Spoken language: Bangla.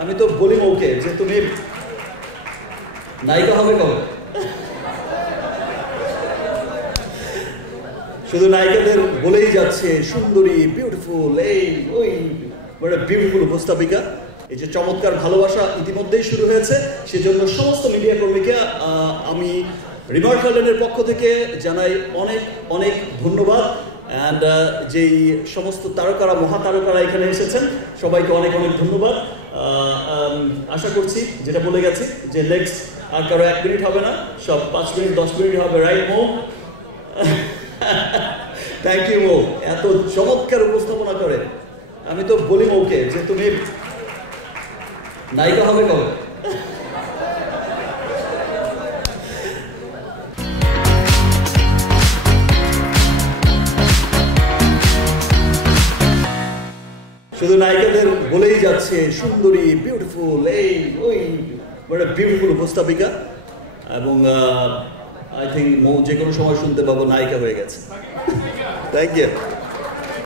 আমি তো বলি ওকে যে তুমি নায়িকা হবে কবে? শুধু নায়িকাদের বলেই যাচ্ছে সুন্দরী, বিউটিফুল, এই ওই মানে বিউটিফুল উপস্থাপিকা। এই যে চমৎকার ভালোবাসা ইতিমধ্যেই শুরু হয়েছে, সেজন্য সমস্ত মিডিয়া কর্মীকে আমি রিমার্ক গার্ডেনের পক্ষ থেকে জানাই অনেক অনেক ধন্যবাদ। অ্যান্ড যেই সমস্ত তারকারা, মহাতারকারা এখানে এসেছেন, সবাইকে অনেক অনেক ধন্যবাদ। আশা করছি, যেটা বলে গেছি, যে নেক্সট আর কারো 1 মিনিট হবে না, সব 5 মিনিট 10 মিনিট হবে, রাইট মো? থ্যাংক ইউ মো, এত চমৎকার উপস্থাপনা করে। আমি তো বলি ওকে যে তুমি নায়িকা হবে কবে? শুধু নায়িকাদের বলেই যাচ্ছে সুন্দরী, বিউটিফুল, এই ওই মানে বিউটিফুল উপস্থাপিকা। এবং আই থিঙ্ক মৌ যে কোনো সময় শুনতে পাবো নায়িকা হয়ে গেছে। Thank you.